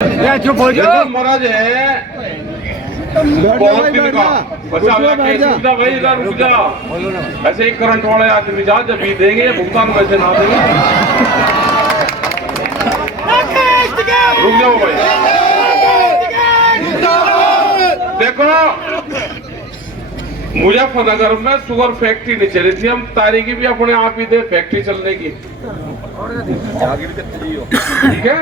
चुप हो जाओ महाराज है बहुत दिन का बच्चा भाई इधर रुक जा। ऐसे ही करंट वाले आदमी जा जब भी देंगे भुगतान वैसे ना देंगे। रुक जाओ भाई। देखो मुजफ्फरनगर में शुगर फैक्ट्री नहीं चली थी, हम तारीखी भी अपने आप ही दे फैक्ट्री चलने की। ठीक है,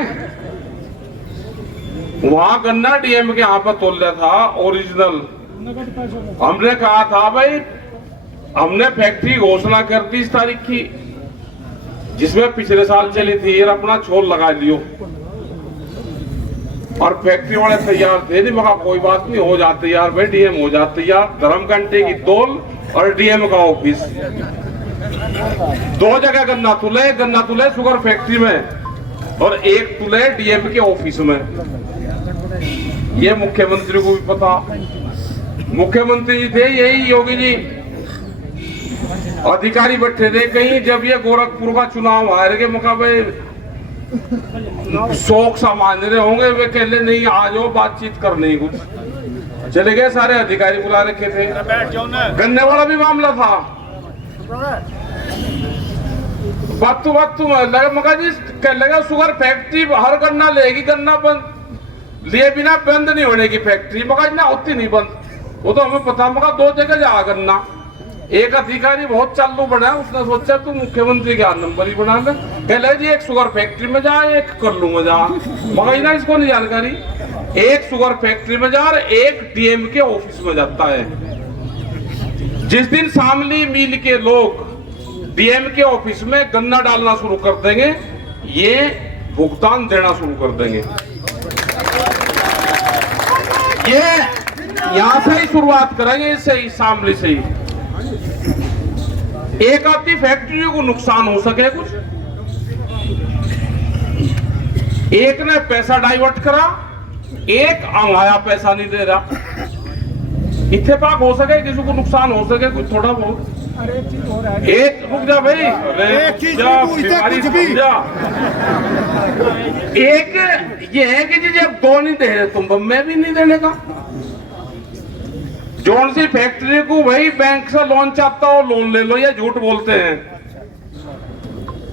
वहां गन्ना डीएम के यहाँ पर तोल रहा था ओरिजिनल। हमने कहा था भाई हमने फैक्ट्री घोषणा कर दी इस तारीख की जिसमें पिछले साल चली थी, और अपना छोल लगा लियो। और फैक्ट्री वाले तैयार थे, नहीं मगा कोई बात नहीं, हो जाते यार भाई, डीएम हो जाते यार। धर्म घंटे की तोल और डीएम का ऑफिस, दो जगह गन्ना तुले शुगर फैक्ट्री में और एक तुले डीएम के ऑफिस में। ये मुख्यमंत्री को भी पता, मुख्यमंत्री जी थे यही योगी जी, अधिकारी बैठे थे कहीं। जब ये गोरखपुर का चुनाव हार के मुकाबले शोक सामान रहे होंगे, वे कहले नहीं आ जाओ बातचीत करने ही कुछ। चले गए, सारे अधिकारी बुला रखे थे। गन्ने वाला भी मामला था। बात लगा मगा जी कह लगा शुगर फैक्ट्री हर गन्ना लेगी, गन्ना बंद लिए बिना बंद नहीं होने की फैक्ट्री। मगा ना होती नहीं बंद, वो तो हमें पता। मगा दो जगह जा गन्ना। एक अधिकारी बहुत चालू बना, उसने सोचा तू मुख्यमंत्री के नंबर ही बना ले। कह ले जी एक शुगर फैक्ट्री में जा, एक कर लूंगा जा। मगर ना इसको नहीं जानकारी, एक शुगर फैक्ट्री में जा और एक डीएम के ऑफिस में जाता है। जिस दिन शामली मिल के लोग डीएम के ऑफिस में गन्ना डालना शुरू कर देंगे, ये भुगतान देना शुरू कर देंगे। ये यहां से ही शुरुआत करेंगे, इससे ही शामली से ही। एक आधी फैक्ट्रियों को नुकसान हो सके कुछ, एक ने पैसा डाइवर्ट करा, एक आया पैसा नहीं दे रहा। इत्तेफाक हो सके, किसी को नुकसान हो सके कुछ थोड़ा बहुत। एक रुक जा भाई, एक ये है कि जी जब दो नहीं दे रहे तुम, मैं भी नहीं देने का। जोन सी फैक्ट्री को भाई बैंक से लोन चाहता हो लोन ले लो, ये झूठ बोलते हैं।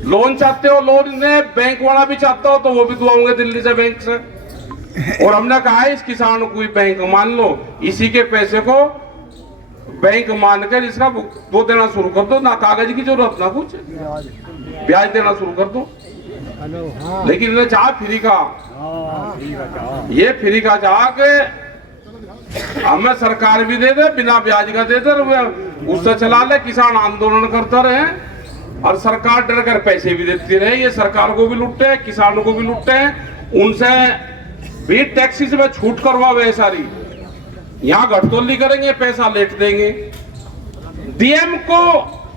लोन चाहते हो लोन ने, बैंक वाला भी चाहता हो तो वो भी दुआओगे दिल्ली से बैंक से। और हमने कहा है इस किसान को भी बैंक मान लो, इसी के पैसे को बैंक मानकर इसका वो देना शुरू कर दो, ना कागज की जरूरत ना कुछ, ब्याज देना शुरू कर दो। लेकिन इन्हें चाह फ्री का, ये फ्री का चाह के हमें सरकार भी दे दे, बिना ब्याज का दे दे, उससे चला ले, किसान आंदोलन करता रहे और सरकार डर कर पैसे भी देती रहे। ये सरकार को भी लुटते हैं, किसानों को भी लुटते हैं, उनसे भी टैक्सी में छूट करवावे सारी। यहाँ घटतोली करेंगे, पैसा लेट देंगे। डीएम को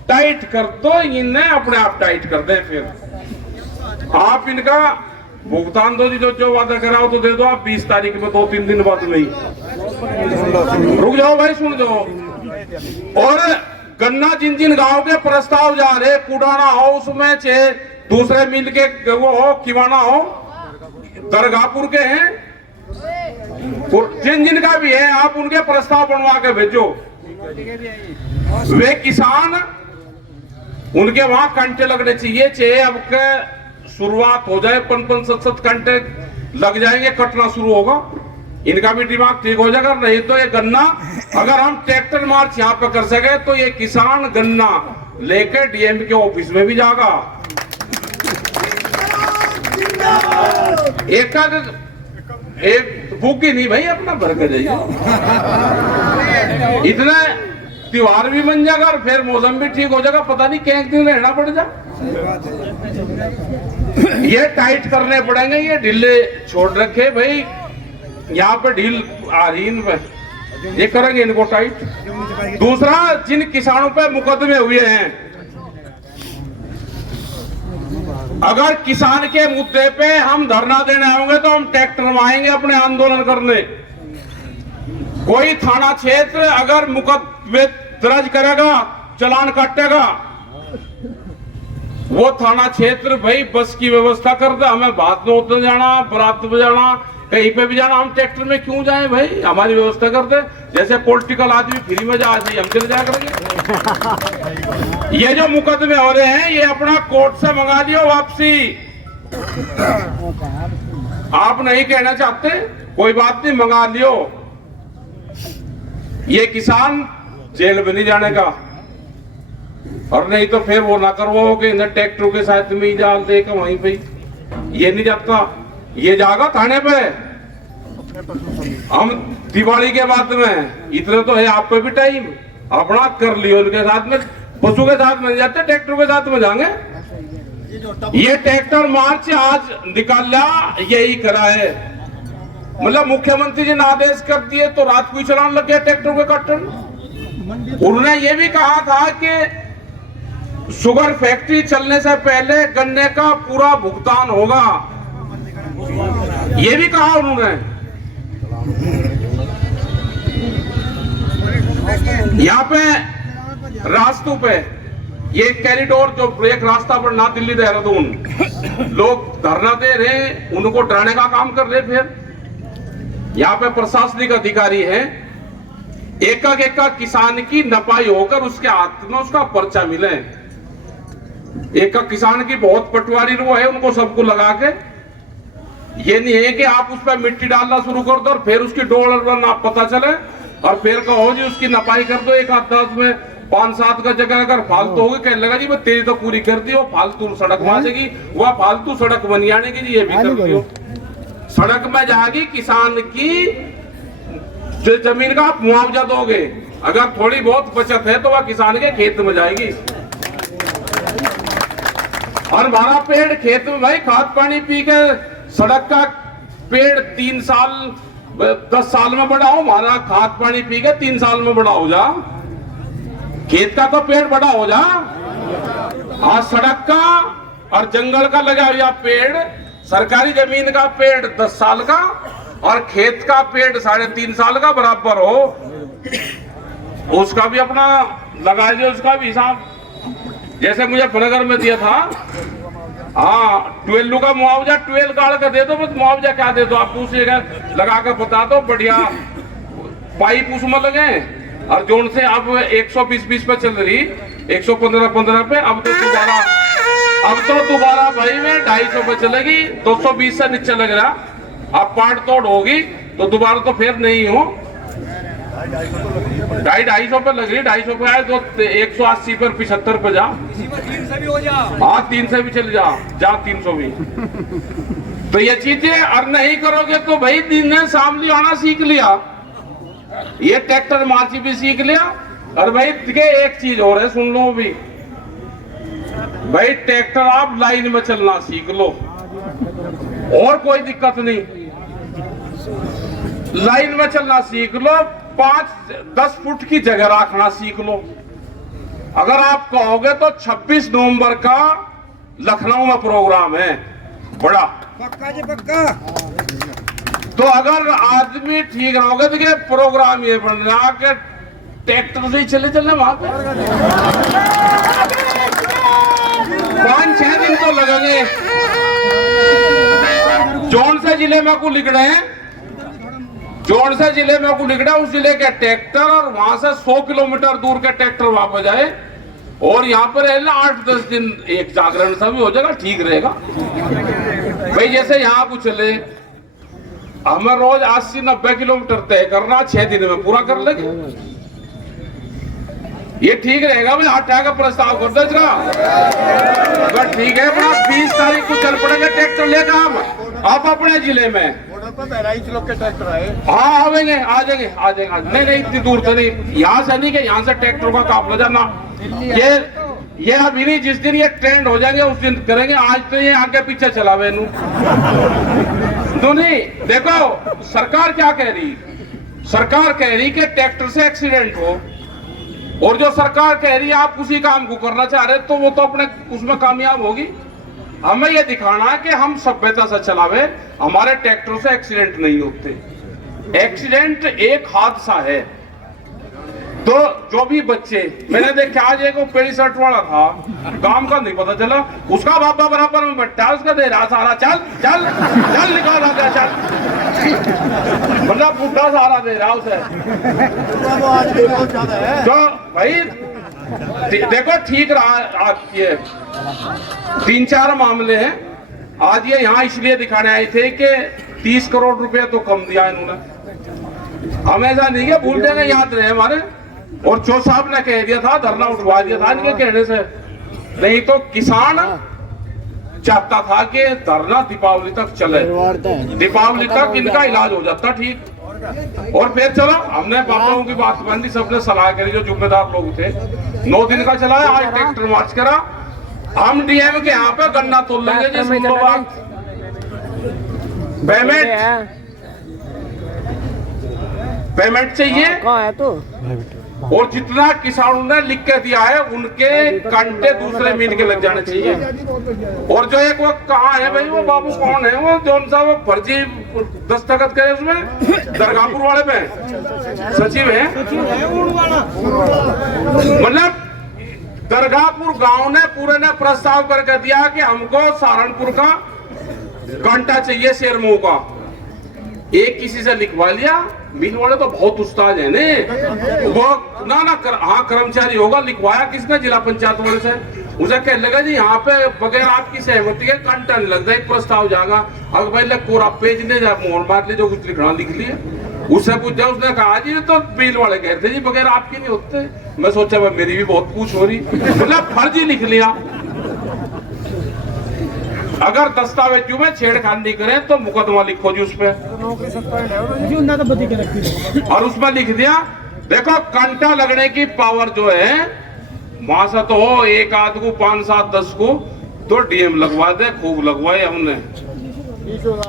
टाइट कर दो, इन्हें अपने आप टाइट कर दे। फिर आप इनका भुगतान दो जी, जो वादा कराओ तो दे दो आप 20 तारीख में, 2-3 दिन बाद नहीं। रुक जाओ भाई, सुन जाओ। और गन्ना जिन गांव के प्रस्ताव जा रहे, कुडाना हो उसमें, चाहे दूसरे मिल के वो हो, किवाना हो, दरगाहपुर के हैं, जिन का भी है, आप उनके प्रस्ताव बनवा के भेजो। वे किसान, उनके वहां घंटे लगने चाहिए, चाहे अब के शुरुआत हो जाए 5-7 घंटे लग जाएंगे, कटना शुरू होगा। इनका भी दिमाग ठीक हो जाएगा। नहीं तो ये गन्ना अगर हम ट्रैक्टर मार्च यहाँ पे कर सके तो ये किसान गन्ना लेकर डीएम के ऑफिस में भी जाएगा। एक भूखी नहीं भाई, अपना भर के जाइए। इतना त्योहार भी बन जाएगा और फिर मौसम भी ठीक हो जाएगा। पता नहीं क्या दिन रहना पड़ जा, ये टाइट करने पड़ेंगे, ये ढीले छोड़ रखे भाई। यहाँ पे ढील आ रही इनमें, ये करेंगे इनको टाइट। दूसरा, जिन किसानों पे मुकदमे हुए हैं, अगर किसान के मुद्दे पे हम धरना देने आएंगे तो हम ट्रैक्टर में आएंगे अपने आंदोलन करने। कोई थाना क्षेत्र अगर मुकदमे दर्ज करेगा, चालान काटेगा, वो थाना क्षेत्र भाई बस की व्यवस्था कर दे। हमें बात में उतर जाना, बरात में जाना, कहीं पे भी जाना, हम ट्रैक्टर में क्यों जाएं भाई, हमारी व्यवस्था कर दे। जैसे पॉलिटिकल आदमी फ्री में जा, ऐसे हम चले जाया करेंगे। ये जो मुकदमे हो रहे हैं ये अपना कोर्ट से मंगा लियो वापसी। आप नहीं कहना चाहते कोई बात नहीं, मंगा लियो। ये किसान जेल में नहीं जाने का, और नहीं तो फिर वो ना करवाओ कि ट्रैक्टर के साथ में ही डाल दे वहीं पे, ये नहीं जाता, ये जाएगा थाने पे। हम दिवाली के बाद में इतने तो है आप पे भी टाइम, अपना कर लियो उनके साथ में, पशु के साथ में जाते, ट्रैक्टर के साथ में जाएंगे। ये ट्रैक्टर मार्च आज निकाला यही करा है, मतलब मुख्यमंत्री जी ने आदेश कर दिए तो रात को ही चलाने लग गया ट्रैक्टर के कट्टर। उन्होंने ये भी कहा था कि शुगर फैक्ट्री चलने से पहले गन्ने का पूरा भुगतान होगा, ये भी कहा उन्होंने। यहाँ पे रास्तों पे ये कॉरिडोर जो एक रास्ता पर ना दिल्ली देहरादून, लोग धरना दे रहे, उनको डराने का काम कर रहे। फिर यहाँ पे प्रशासनिक अधिकारी हैं, एक किसान की नपाई होकर उसके हाथ में उसका पर्चा मिले। एक किसान की बहुत पटवारी रो है, उनको सबको लगा के, ये नहीं है कि आप उस पर मिट्टी डालना शुरू कर दो और फिर उसकी डोर ना पता चले और फिर कहो जी उसकी नपाई कर दो। एक आध 10 में 5-7 का जगह अगर फालतू होगी, कहने लगा जी मैं तेरी तो पूरी कर दी, वो फालतू सड़क में आ जाएगी, वह फालतू सड़क बनी आने की, ये भी कर दियो। सड़क में जाएगी, किसान की जो जमीन का आप मुआवजा दोगे, अगर थोड़ी बहुत बचत है तो वह किसान के खेत में जाएगी। और हमारा पेड़ खेत में भाई खाद पानी पी के, सड़क का पेड़ 3 साल 10 साल में बड़ा हो, हमारा खाद पानी पी के 3 साल में बड़ा हो जा, खेत का तो पेड़ बड़ा हो जा। हाँ, सड़क का और जंगल का लगा हुआ पेड़, सरकारी जमीन का पेड़ 10 साल का और खेत का पेड़ 3.5 साल का बराबर हो, उसका भी अपना लगा लिया, उसका भी हिसाब। जैसे मुजफ्फरनगर में दिया था, हाँ 12 का मुआवजा, 12 गाड़ का दे दो, बस मुआवजा क्या दे दो आप पूछिएगा, लगा कर बता दो, बढ़िया पाइप उसमें लगे। और जोन से अब 120 पे चल रही, 115 पे, अब तो दोबारा भाई में 250 पे चलेगी, 220 से नीचे लग रहा। अब पार्ट तोड़ होगी तो दोबारा तो फिर नहीं हो, 250 पे लग रही, 250 पे आए तो 180 पर 75 पे जा, 300 भी हो जा, हाँ 300 भी चले जा 300 भी। तो ये चीजें और नहीं करोगे तो भाई दिन ने सामने आना सीख लिया, ये ट्रैक्टर मार्ची भी सीख लिया। और भाई एक चीज और है, सुन लो भी भाई, ट्रैक्टर आप लाइन में चलना सीख लो, और कोई दिक्कत नहीं, लाइन में चलना सीख लो, 5-10 फुट की जगह रखना सीख लो। अगर आप कहोगे तो 26 नवंबर का लखनऊ में प्रोग्राम है बड़ा, पक्का जी पक्का। तो अगर आदमी ठीक रहोगे तो प्रोग्राम ये बन रहा कि ट्रैक्टर से ही चले वहां पे 5-6 दिन तो लगेंगे। जौन से जिले में को लिख रहे हैं, जौन से जिले में को लिख रहा है उस जिले के ट्रैक्टर, और वहां से 100 किलोमीटर दूर के ट्रैक्टर वापस जाए, और यहाँ पर 8-10 दिन एक जागरण सा भी हो जाएगा, ठीक रहेगा भाई। जैसे यहाँ को चले, हमें रोज 80-90 किलोमीटर तय करना, 6 दिन में पूरा कर लेंगे, ये ठीक रहेगा भाई। हटा का प्रस्ताव कर दो इसका, अगर ठीक है अपना 20 तारीख को चल पड़ेगा ट्रैक्टर लेकर आप अपने जिले में। लोग के ट्रैक्टर आए, हाँ आवेंगे, आ जाएंगे। नहीं इतनी दूर से नहीं, यहाँ से नहीं, कि यहाँ से ट्रैक्टर का काफिला जाना, ये अभी नहीं, जिस दिन ये ट्रेंड हो जाएंगे उस दिन करेंगे। आज तो ये आगे पीछे चलावे तो नहीं। देखो सरकार क्या कह रही, सरकार कह रही कि ट्रैक्टर से एक्सीडेंट हो, और जो सरकार कह रही है आप उसी काम को करना चाह रहे, तो वो तो अपने उसमें कामयाब होगी। हमें ये दिखाना है कि हम सभ्यता से चलावे, हमारे ट्रैक्टर से एक्सीडेंट नहीं होते। एक्सीडेंट एक हादसा है, तो जो भी बच्चे मैंने देखा, आज एक पेड़ी शर्ट वाला था, काम का नहीं पता चला, उसका बाबा बराबर में बैठा है, उसका दे रहा सहारा, चल चल चल निकाल आता चल, मतलब बुढ़ा सहारा दे रहा उसे। तो भाई देखो ठीक रहा, आप ये 3-4 मामले हैं। आज ये यहाँ इसलिए दिखाने आए थे कि 30 करोड़ रुपए तो कम दिया इन्होंने, हमेशा नहीं है, भूल देंगे, याद रहे हमारे। और चो साहब ने कह दिया था, धरना उठवा दिया था इनके कहने से, नहीं तो किसान चाहता था कि धरना दीपावली तक चले, दीपावली तक इनका इलाज हो जाता ठीक। और फिर चलो हमने बाबाओं की बात मानी, सबने सलाह करी, जो जिम्मेदार लोग थे। 9 दिन का चला, आज ट्रैक्टर मार्च करा, हम डीएम के यहाँ पे गन्ना तोल लेंगे जी। सुन लो बात, पेमेंट चाहिए कहाँ है तो, और जितना किसानों ने लिख के दिया है उनके कांटे दूसरे मीन के लग जाने चाहिए। और जो एक वो कहाँ है भाई, वो बाबू कौन है, वो जौन सा वो फर्जी दस्तखत करे उसमें दरगाहपुर वाले पे सचिव है, मतलब दरगाहपुर गांव ने पूरे ने प्रस्ताव करके दिया कि हमको सहारनपुर का कांटा चाहिए शेरमू का। एक किसी से लिखवा लिया, मिल वाले तो बहुत उस्ताद है ने, वो हाँ कर्मचारी होगा, लिखवाया किसने, जिला पंचायत वाले से। उसे कहने लगा जी यहाँ पे बगैर आपकी सहमति के कांटा नहीं लगता, एक प्रस्ताव जाएगा। अब भाई कोरा पेज ले जा, मोहर मार ले, जो कुछ लिखना लिख लिया। उससे पूछा, उसने कहा जी तो बिल वाले कहते जी बगैर आपके नहीं होते। मैं सोचा भाई मेरी भी बहुत पूछ हो रही, मतलब फर्जी लिख लिया। अगर दस्तावेजों में छेड़खानी नहीं करें तो मुकदमा लिखो जी उस पे, और उसमें लिख दिया देखो कांटा लगने की पावर जो है वहां से तो हो, एक आध को 5, 7, 10 को तो डीएम लगवा दे, खूब लगवाए हमने,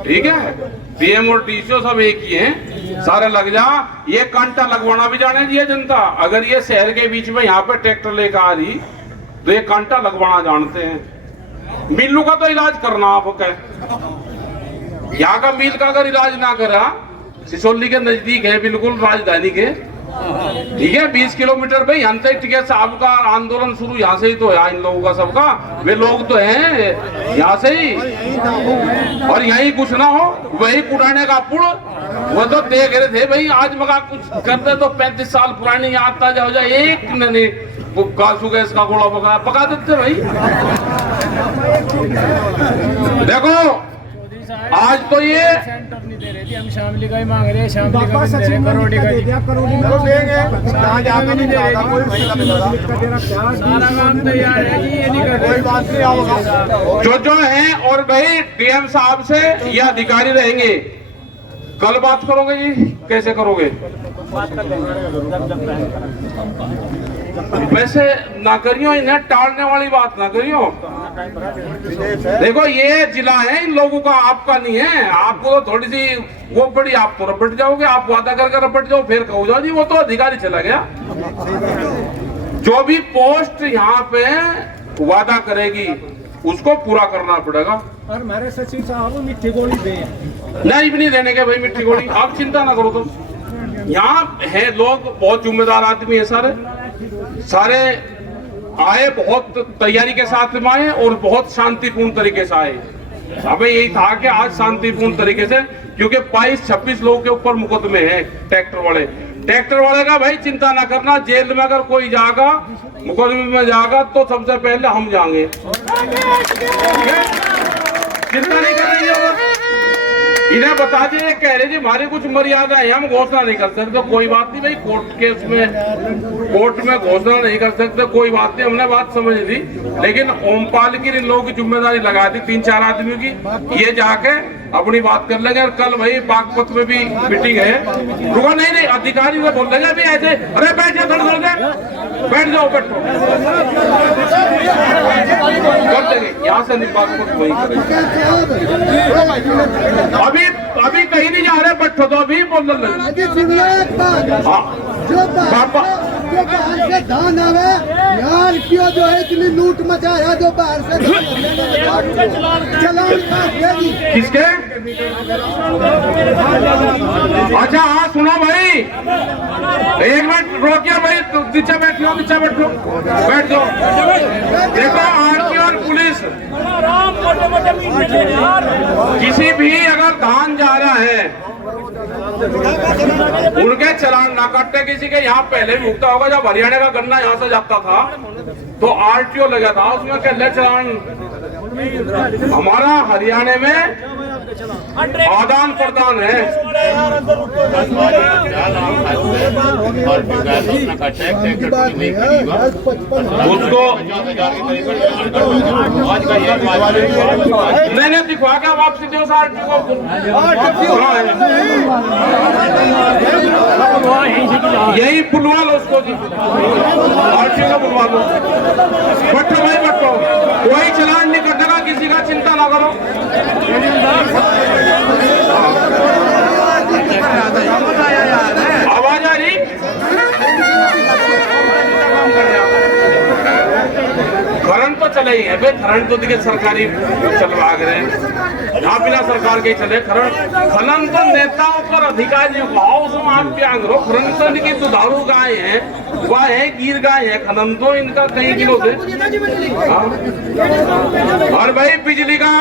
ठीक है। डीएम और डीसीओ सब एक ही हैं, सारे लग जा। ये कांटा लगवाना भी जाने दिया जनता, अगर ये शहर के बीच में यहाँ पे ट्रैक्टर लेकर आ रही तो ये कांटा लगवाना जानते हैं। मिल्लू का तो इलाज करना आपको है, यहाँ का मिल का अगर इलाज ना करा, सिसोली के नजदीक है बिल्कुल राजधानी के, ठीक है, 20 किलोमीटर पे टिकट साहब का आंदोलन शुरू यहाँ से ही तो है, इन लोगों का सबका, वे लोग तो हैं यहाँ से ही, और यही कुछ ना हो वही पुराने का पुड़, वो तो देख रहे थे भाई आज मगा कुछ करते तो 35 साल पुरानी याद ताजा हो जाए, एक नहीं गासू गैस का गोला पका देते भाई। देखो आज तो ये सेंटर नहीं दे रहे थे, हम शामिली का ही मांग रहे हैं, शामिली का नहीं दे रहे, करोड़ी का सारा काम तैयार है जी, ये नहीं कर रहे जो है। और भाई डीएम साहब से ये अधिकारी रहेंगे, कल बात करोगे जी, कैसे करोगे? वैसे ना करियो, इन्हें टालने वाली बात ना करियो। देखो ये जिला है इन लोगों का, आपका नहीं है। आपको तो थोड़ी सी वो बड़ी, आप तो रपट जाओगे, आप वादा करके रपट जाओ, फिर कहो जाओ जी वो तो अधिकारी चला गया। जो भी पोस्ट यहाँ पे वादा करेगी उसको पूरा करना पड़ेगा। और हमारे सचिव साहब मिट्टी गोली दे, नहीं भी नहीं देने के भाई मिट्टी गोली, आप चिंता ना करो। तो यहाँ है लोग बहुत जिम्मेदार आदमी है, सारे आए, बहुत तैयारी के साथ में आए और बहुत शांतिपूर्ण तरीके से आए। हमें यही था कि आज शांतिपूर्ण तरीके से, क्योंकि 22-26 लोगों के ऊपर मुकदमे हैं ट्रैक्टर वाले का भाई चिंता ना करना। जेल में अगर कोई जाएगा, मुकदमे में जाएगा तो सबसे पहले हम जाएंगे, चिंता नहीं कर रही होगा। इन्हें बता दिए, कह रहे जी हमारी कुछ मर्यादा है, हम घोषणा नहीं कर सकते। तो कोई बात नहीं भाई, कोर्ट में घोषणा नहीं कर सकते, कोई बात नहीं, हमने बात समझ ली। लेकिन ओमपाल की इन लोगों की जिम्मेदारी लगा दी 3-4 आदमियों की, ये जाके अपनी बात कर लेंगे। और कल भाई बागपत में भी मीटिंग है, रुको नहीं अधिकारी को बोल लेंगे भी ऐसे, अरे बैठ जाओ, बैठ जाओ, बैठो, कर देंगे यहाँ से बागपत वही करेंगे। अभी कहीं नहीं जा रहे, बैठो तो अभी बोल जो बाहर से धान आवे यार, क्यों जो है इतनी लूट मचा है, जो बाहर से चलान किसके? अच्छा हाँ सुनो भाई, एक मिनट रोकिए भाई, नीचे बैठो, नीचे बैठो, बैठ जाओ। देखो आरटीओ और पुलिस किसी भी अगर धान जा रहा है उनके चलान ना काटते। किसी के यहाँ पहले भी भुगता होगा, जब हरियाणा का गन्ना यहाँ से जाता था तो आरटीओ लगा था, उसमें कहले चलान। हमारा हरियाणा में आदान प्रदान है। उसको मैंने दिखवा के वापसी दो साल यही बुलवा लो उसको जी, आरटीओ को बुलवा लो। बैठो भाई बैठो, कोई चलान नहीं कटेगा, किसी का चिंता ना करो। आवाज आ रही? खरन तो चले ही है भाई, खरन तो देखिए सरकारी चलवा रहे हैं, यहाँ बिना सरकार के चले खनन तो नेताओं पर अधिकारियों को हाउस में आप क्या करो। खनन तो इनकी दुधारू गाय है, वह है गिर गाय है, खनन तो इनका कई किलो से। और भाई बिजली का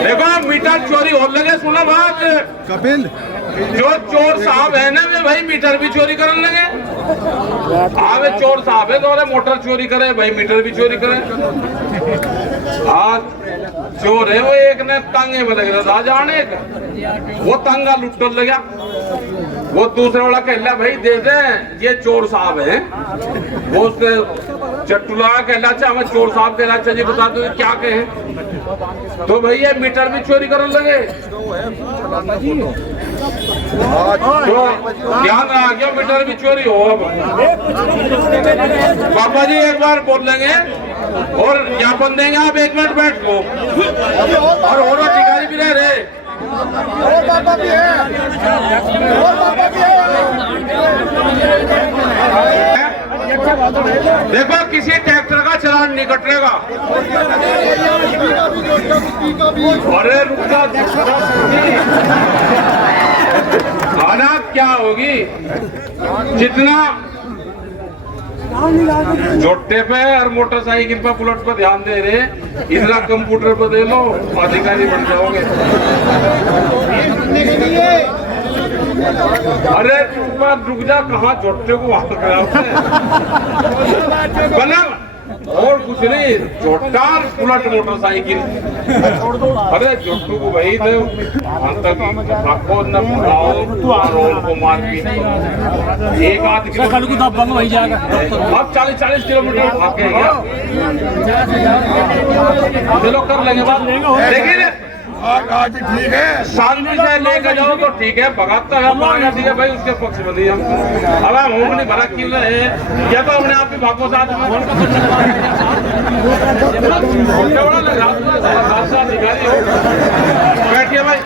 देखो मीटर चोरी हो लगे, सुनो बात कपिल, जो चोर साहब है ना वे भाई मीटर भी चोरी करने लगे। हाँ वे चोर साहब है तो मोटर चोरी करे भाई, मीटर भी चोरी करे। आज चोर है वो, एक ने तांगे में लग रहा था जाने का, वो तांगा लुट लगा। वो दूसरे वाला कहला भाई दे दे, ये चोर साहब है। वो उसके चट्टुला कहला अच्छा हमें चोर साहब कहला अच्छा जी बता दो क्या कहे। तो भाई ये मीटर भी चोरी करने लगे। तो ध्यान रखिए मीटर भी चोरी हो। पापा जी एक बार बोल लेंगे और ज्ञापन देंगे, आप एक मिनट बैठ लो। और अधिकारी भी रह रहे, देखो किसी ट्रैक्टर का चलान नहीं कटेगा। अरे रुक जा, हालात क्या होगी, जितना जोटे पे और मोटरसाइकिल पे बुलेट पे ध्यान दे रहे, इतना कंप्यूटर पे दे लो, अधिकारी बन जाओगे। अरे रुक जा, कहाँ जोटे को बना और कुछ नहीं, जोटा बुलेट मोटरसाइकिल। अरे जोटू को भाई तो आपको न को मारपीट, एक आध किलो बंग वही जाएगा। अब 40-40 किलोमीटर भागे क्या, चलो कर लेंगे बात। लेकिन ठीक है, शांति से लेकर जाओ तो ठीक है, भगाता है मांगा ठीक है भाई, उसके पक्ष में दिए हम। अब हम नहीं भरा क्यों है, या तो हमने आपके भागो साथ अधिकारी हो। बैठिए भाई।